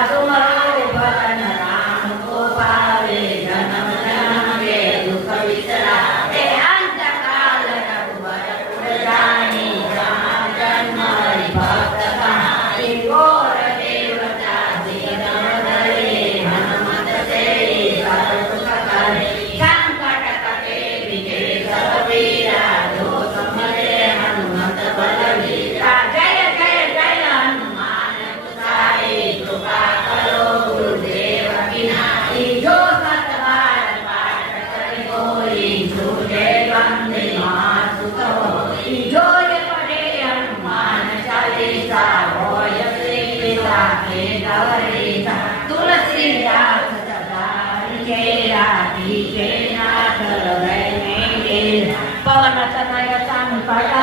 अतुमरो भजन राम को पावे जन्म जन्म के दुख विसरावे अंत काल रघुवर पुर जानी जहाँ जन्म हरि भक्त कहानी घोर देवता दीनम धरे हनुमत से सब सुख करे संकट कटे विजय सब वीरा जो समरे हनुमत बलवीरा जय जय जय हनुमान गोसाई कृपा करो गुरुदेव विनाई जो सत बार पाठ करे कोई झूठे बंदे महासुख होई जो ये पढ़े हनुमान चालीसा होय श्री पिता के गौरीसा तुलसीदास सदा के राधी के नाथ हृदय में पवन तनय संकट